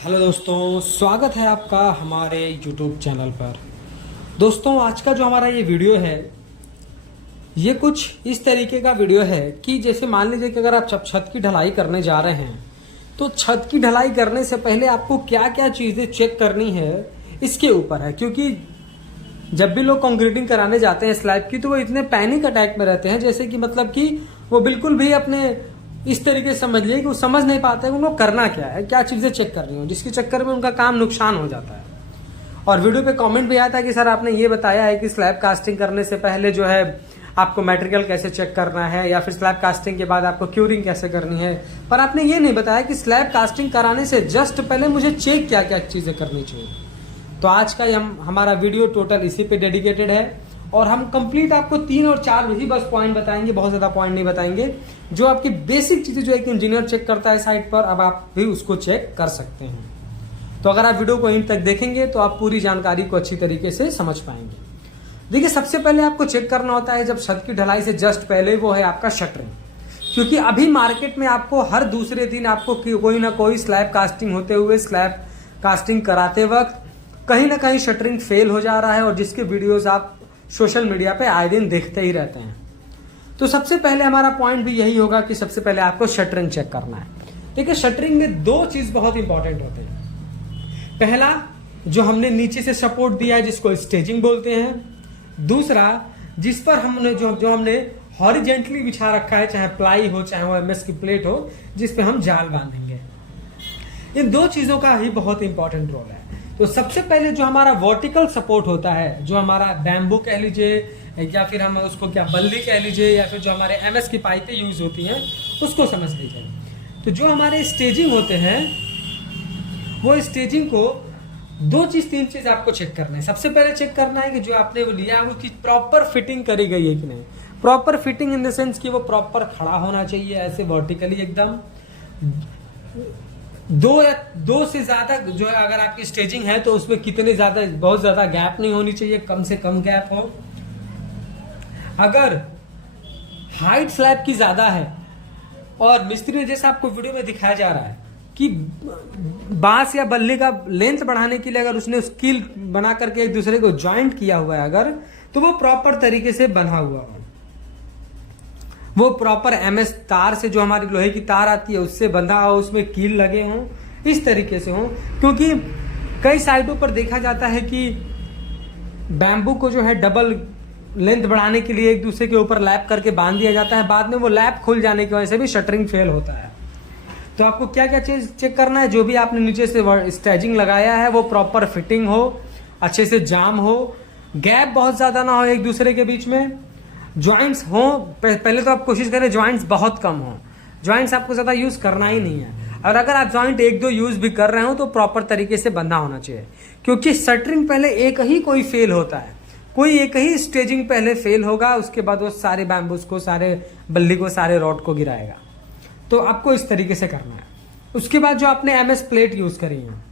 Hello दोस्तों, स्वागत है आपका हमारे YouTube चैनल पर। दोस्तों, आज का जो हमारा ये वीडियो है ये कुछ इस तरीके का वीडियो है कि जैसे मान लीजिए कि अगर आप छत की ढलाई करने जा रहे हैं तो छत की ढलाई करने से पहले आपको क्या क्या चीज़ें चेक करनी है इसके ऊपर है। क्योंकि जब भी लोग कंक्रीटिंग कराने जाते हैं स्लैब की तो वो इतने पैनिक अटैक में रहते हैं जैसे कि मतलब कि वो बिल्कुल भी अपने इस तरीके से समझ लिए कि वो समझ नहीं पाते हैं उनको करना क्या है, क्या चीज़ें चेक करनी हो, जिसके चक्कर में उनका काम नुकसान हो जाता है। और वीडियो पे कमेंट भी आता है कि सर आपने ये बताया है कि स्लैब कास्टिंग करने से पहले जो है आपको मटेरियल कैसे चेक करना है या फिर स्लैब कास्टिंग के बाद आपको क्यूरिंग कैसे करनी है, पर आपने ये नहीं बताया कि स्लैब कास्टिंग कराने से जस्ट पहले मुझे चेक क्या क्या चीज़ें करनी चाहिए। तो आज का हमारा वीडियो टोटल इसी पे डेडिकेटेड है और हम कंप्लीट आपको 3 और 4 ही बस पॉइंट बताएंगे, बहुत ज़्यादा पॉइंट नहीं बताएंगे, जो आपकी बेसिक चीज़ें जो एक इंजीनियर चेक करता है साइट पर, अब आप भी उसको चेक कर सकते हैं। तो अगर आप वीडियो को इन तक देखेंगे तो आप पूरी जानकारी को अच्छी तरीके से समझ पाएंगे। देखिए, सबसे पहले आपको चेक करना होता है जब छत की ढलाई से जस्ट पहले, वो है आपका शटरिंग। क्योंकि अभी मार्केट में आपको हर दूसरे दिन आपको कोई ना कोई स्लैब कास्टिंग होते हुए, स्लैब कास्टिंग कराते वक्त कहीं ना कहीं शटरिंग फेल हो जा रहा है और जिसके वीडियोस आप सोशल मीडिया पे आए दिन देखते ही रहते हैं। तो सबसे पहले हमारा पॉइंट भी यही होगा कि सबसे पहले आपको शटरिंग चेक करना है। देखिए, शटरिंग में 2 चीज बहुत इंपॉर्टेंट होते हैं। पहला, जो हमने नीचे से सपोर्ट दिया है जिसको स्टेजिंग बोलते हैं। दूसरा, जिस पर हमने जो हमने हॉरिजेंटली बिछा रखा है, चाहे प्लाई हो चाहे वो एमएस की प्लेट हो, जिस पे हम जाल बांधेंगे। इन 2 चीजों का ही बहुत इंपॉर्टेंट रोल है। तो सबसे पहले जो हमारा वर्टिकल सपोर्ट होता है, जो हमारा बैम्बू कह लीजिए या फिर हम उसको क्या बल्ली कह लीजिए या फिर जो हमारे एमएस की पाइपें यूज होती हैं उसको समझ लीजिए। तो जो हमारे स्टेजिंग होते हैं वो स्टेजिंग को 3 चीज आपको चेक करना है। सबसे पहले चेक करना है कि जो आपने वो लिया है वो प्रॉपर फिटिंग करी गई है कि नहीं। Proper fitting in the sense कि वो प्रॉपर खड़ा होना चाहिए, ऐसे वर्टिकली एकदम। 2 से ज्यादा जो है अगर आपकी स्टेजिंग है तो उसमें कितने ज्यादा, बहुत ज्यादा गैप नहीं होनी चाहिए, कम से कम गैप हो। अगर हाइट स्लैब की ज्यादा है और मिस्त्री ने जैसा आपको वीडियो में दिखाया जा रहा है कि बांस या बल्ली का लेंथ बढ़ाने के लिए अगर उसने स्कील बना करके एक दूसरे को ज्वाइंट किया हुआ है अगर, तो वो प्रॉपर तरीके से बना हुआ हो, वो प्रॉपर एमएस तार से, जो हमारी लोहे की तार आती है उससे बंधा हो, उसमें कील लगे हों, इस तरीके से हों। क्योंकि कई साइटों पर देखा जाता है कि बैम्बू को जो है डबल लेंथ बढ़ाने के लिए एक दूसरे के ऊपर लैप करके बांध दिया जाता है, बाद में वो लैप खुल जाने की वजह से भी शटरिंग फेल होता है। तो आपको क्या क्या चीज चेक करना है, जो भी आपने नीचे से स्टेजिंग लगाया है वो प्रॉपर फिटिंग हो, अच्छे से जाम हो, गैप बहुत ज्यादा ना हो एक दूसरे के बीच में, ज्वाइंट्स हो। पहले तो आप कोशिश करें ज्वाइंट्स बहुत कम हो, ज्वाइंट्स आपको ज्यादा यूज करना ही नहीं है। और अगर आप ज्वाइंट 1-2 यूज भी कर रहे हो तो प्रॉपर तरीके से बंधा होना चाहिए। क्योंकि शटरिंग पहले एक ही कोई फेल होता है, कोई एक ही स्टेजिंग पहले फेल होगा, उसके बाद वो सारे बैम्बूस को, सारे बल्ली को, सारे रॉड को गिराएगा। तो आपको इस तरीके से करना है। उसके बाद जो आपने एमएस प्लेट यूज करी है,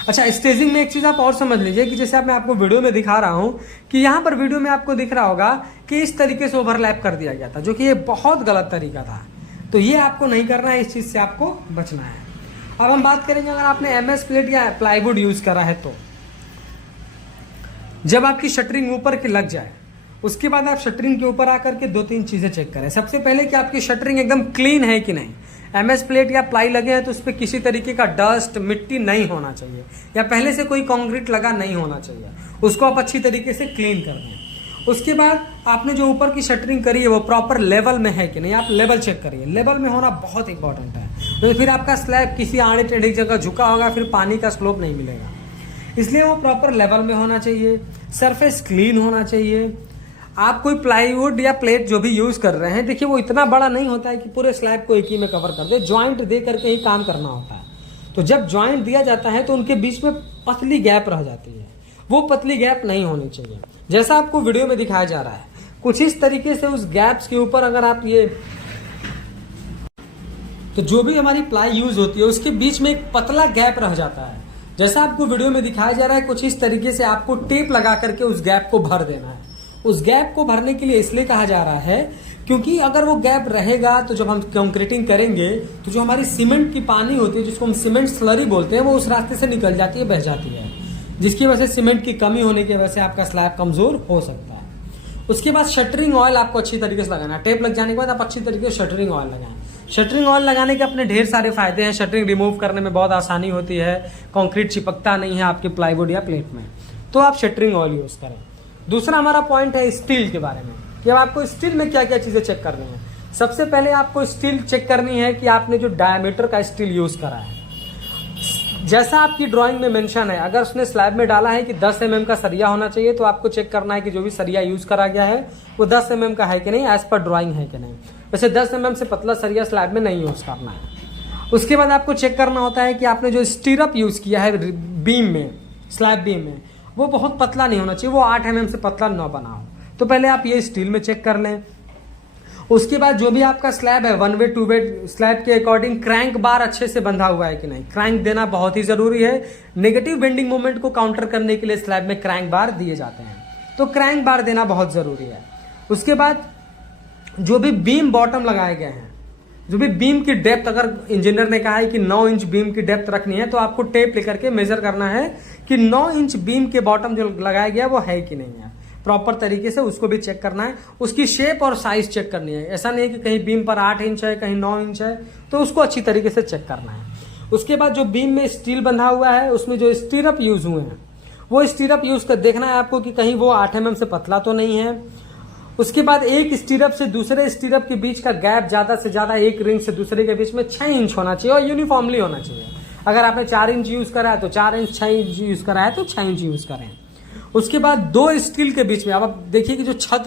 अच्छा, स्टेजिंग में एक चीज आप और समझ लीजिए कि जैसे मैं आपको वीडियो में दिखा रहा हूं कि यहाँ पर वीडियो में आपको दिख रहा होगा कि इस तरीके से ओवरलैप कर दिया गया था, जो कि ये बहुत गलत तरीका था। तो ये आपको नहीं करना है, इस चीज से आपको बचना है। अब हम बात करेंगे अगर आपने एमएस प्लेट या प्लाईवुड यूज करा है तो जब आपकी शटरिंग ऊपर की लग जाए उसके बाद आप शटरिंग के ऊपर आकर के 2-3 चीजें चेक करें। सबसे पहले कि आपकी शटरिंग एकदम क्लीन है कि नहीं। एमएस प्लेट या प्लाई लगे हैं तो उस पर किसी तरीके का डस्ट, मिट्टी नहीं होना चाहिए या पहले से कोई कंक्रीट लगा नहीं होना चाहिए, उसको आप अच्छी तरीके से क्लीन कर दें। उसके बाद आपने जो ऊपर की शटरिंग करी है वो प्रॉपर लेवल में है कि नहीं, आप लेवल चेक करिए। लेवल में होना बहुत इंपॉर्टेंट है, तो फिर आपका स्लैब किसी आड़े टेढ़ी जगह झुका होगा, फिर पानी का स्लोप नहीं मिलेगा। इसलिए वो प्रॉपर लेवल में होना चाहिए, सरफेस क्लीन होना चाहिए। आप कोई प्लाईवुड या प्लेट जो भी यूज कर रहे हैं, देखिए वो इतना बड़ा नहीं होता है कि पूरे स्लैब को एक ही में कवर कर दे, ज्वाइंट दे करके ही काम करना होता है। तो जब ज्वाइंट दिया जाता है तो उनके बीच में पतली गैप रह जाती है, वो पतली गैप नहीं होनी चाहिए। जैसा आपको वीडियो में दिखाया जा रहा है कुछ इस तरीके से उस गैप्स के ऊपर अगर आप ये, तो जो भी हमारी प्लाई यूज होती है उसके बीच में एक पतला गैप रह जाता है। जैसा आपको वीडियो में दिखाया जा रहा है कुछ इस तरीके से आपको टेप लगा करके उस गैप को भर देना है। उस गैप को भरने के लिए इसलिए कहा जा रहा है क्योंकि अगर वो गैप रहेगा तो जब हम कंक्रीटिंग करेंगे तो जो हमारी सीमेंट की पानी होती है, जिसको हम सीमेंट स्लरी बोलते हैं, वो उस रास्ते से निकल जाती है, बह जाती है, जिसकी वजह से सीमेंट की कमी होने की वजह से आपका स्लैब कमजोर हो सकता है। उसके बाद शटरिंग ऑयल आपको अच्छी तरीके से लगाना है। टेप लग जाने के बाद आप अच्छी तरीके से शटरिंग ऑयल लगाएं। शटरिंग ऑयल लगाने के अपने ढेर सारे फायदे हैं। शटरिंग रिमूव करने में बहुत आसानी होती है, कंक्रीट चिपकता नहीं है आपके प्लाईवुड या प्लेट में, तो आप शटरिंग ऑयल यूज करें। दूसरा हमारा पॉइंट है स्टील के बारे में कि अब आपको स्टील में क्या क्या चीजें चेक करनी है। सबसे पहले आपको स्टील चेक करनी है कि आपने जो डायमीटर का स्टील यूज करा है, जैसा आपकी ड्राइंग में मेंशन है, अगर उसने स्लैब में डाला है कि 10 mm का सरिया होना चाहिए, तो आपको चेक करना है कि जो भी सरिया यूज करा गया है वो 10 mm का है कि नहीं, एज पर ड्राइंग है कि नहीं। वैसे 10 mm से पतला सरिया स्लैब में नहीं यूज करना है। उसके बाद आपको चेक करना होता है कि आपने जो स्टीरअप यूज किया है बीम में, स्लैब बीम में, वो बहुत पतला नहीं होना चाहिए, वो 8 mm से पतला न बना हो। तो पहले आप ये स्टील में चेक कर लें। उसके बाद जो भी आपका स्लैब है, 1 वे 2 वे स्लैब के अकॉर्डिंग क्रैंक बार अच्छे से बंधा हुआ है कि नहीं। क्रैंक देना बहुत ही जरूरी है। नेगेटिव बेंडिंग मोमेंट को काउंटर करने के लिए स्लैब में क्रैंक बार दिए जाते हैं, तो क्रैंक बार देना बहुत जरूरी है। उसके बाद जो भी बीम बॉटम लगाए गए हैं, जो भी बीम की डेप्थ, अगर इंजीनियर ने कहा है कि 9 इंच बीम की डेप्थ रखनी है, तो आपको टेप लेकर के मेजर करना है कि 9 इंच बीम के बॉटम जो लगाया गया वो है कि नहीं है। प्रॉपर तरीके से उसको भी चेक करना है। उसकी शेप और साइज चेक करनी है। ऐसा नहीं है कि कहीं बीम पर 8 इंच है, कहीं 9 इंच है, तो उसको अच्छी तरीके से चेक करना है। उसके बाद जो बीम में स्टील बंधा हुआ है, उसमें जो स्टीरअप यूज हुए हैं, वो स्टीरअप यूज कर देखना है आपको कि कहीं वो 8 mm से पतला तो नहीं है। उसके बाद एक स्टीरअप से दूसरे स्टीरअप के बीच का गैप ज्यादा से ज्यादा एक रिंग से दूसरे के बीच में 6 इंच होना चाहिए और यूनिफॉर्मली होना चाहिए। अगर आपने 4 इंच यूज करा है तो 4 इंच, 6 इंच यूज करा है तो 6 इंच यूज करें। उसके बाद 2 स्टील के बीच में, अब आप देखिए कि जो छत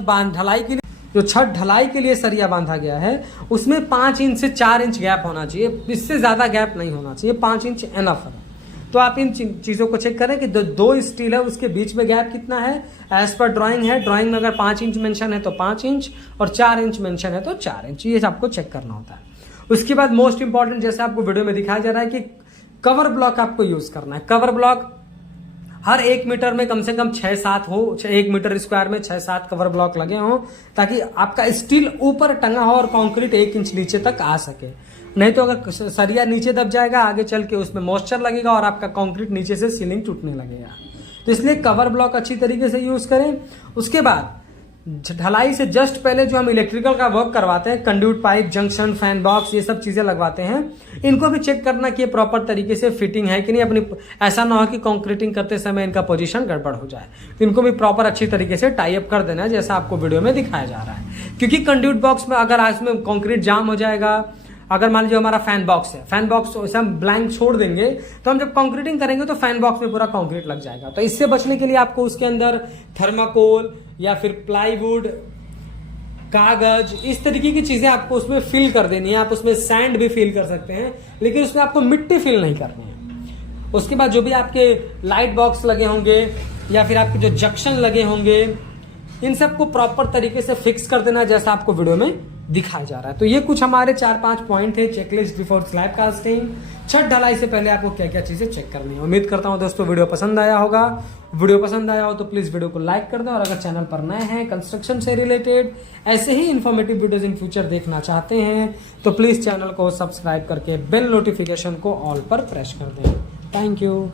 ढलाई के लिए सरिया बांधा गया है, उसमें 5 इंच से 4 इंच गैप होना चाहिए, इससे ज्यादा गैप नहीं होना चाहिए, 5 इंच एनफ है। तो आप इन चीजों को चेक करें कि 2 स्टील है उसके बीच में गैप कितना है, एज पर ड्राइंग है। ड्राइंग में अगर 5 इंच मेंशन है तो 5 इंच और 4 इंच मेंशन है तो 4 इंच, ये आपको चेक करना होता है। उसके बाद मोस्ट इंपॉर्टेंट, जैसे आपको वीडियो में दिखाया जा रहा है कि कवर ब्लॉक आपको यूज करना है। कवर ब्लॉक हर 1 मीटर में कम से कम 6-7 हो, 1 मीटर स्क्वायर में 6-7 कवर ब्लॉक लगे हों, ताकि आपका स्टील ऊपर टंगा हो और कंक्रीट 1 इंच नीचे तक आ सके। नहीं तो अगर सरिया नीचे दब जाएगा, आगे चल के उसमें मॉइस्चर लगेगा और आपका कंक्रीट नीचे से सीलिंग टूटने लगेगा। तो इसलिए कवर ब्लॉक अच्छी तरीके से यूज करें। उसके बाद ढलाई से जस्ट पहले जो हम इलेक्ट्रिकल का वर्क करवाते हैं, conduit pipe, junction, fan box, ये सब चीजें लगवाते हैं, इनको भी चेक करना कि ये प्रॉपर तरीके से फिटिंग है कि नहीं। अपनी ऐसा ना हो कि कंक्रीटिंग करते समय इनका पोजीशन गड़बड़ हो जाए, तो इनको भी प्रॉपर अच्छी तरीके से टाई अप कर देना है, जैसा आपको वीडियो में दिखाया जा रहा है। क्योंकि कंड्यूट बॉक्स में अगर आज में कंक्रीट जाम हो जाएगा, अगर मान लीजिए हमारा फैन बॉक्स है, फैन बॉक्स वैसे हम ब्लैंक छोड़ देंगे, तो हम जब कंक्रीटिंग करेंगे तो फैन बॉक्स में पूरा कंक्रीट लग जाएगा। तो इससे बचने के लिए आपको उसके अंदर थर्माकोल या फिर प्लाईवुड, कागज, इस तरीके की चीजें आपको उसमें फिल कर देनी है। आप उसमें सैंड भी फिल कर सकते हैं, लेकिन उसमें आपको मिट्टी फिल नहीं करनी है। उसके बाद जो भी आपके लाइट बॉक्स लगे होंगे या फिर आपके जो जंक्शन लगे होंगे, इन सबको प्रॉपर तरीके से फिक्स कर देना, जैसा आपको वीडियो में दिखाया जा रहा है। तो ये कुछ हमारे 4-5 पॉइंट है चेकलिस्ट बिफोर स्लैब कास्टिंग। छत ढलाई से पहले आपको क्या क्या चीजें चेक करनी है। उम्मीद करता हूं दोस्तों वीडियो पसंद आया होगा। वीडियो पसंद आया हो तो प्लीज वीडियो को लाइक कर दो, और अगर चैनल पर नए हैं, कंस्ट्रक्शन से रिलेटेड ऐसे ही इन्फॉर्मेटिव वीडियोस इन फ्यूचर देखना चाहते हैं, तो प्लीज चैनल को सब्सक्राइब करके बेल नोटिफिकेशन को ऑल पर प्रेस कर दें। Thank you.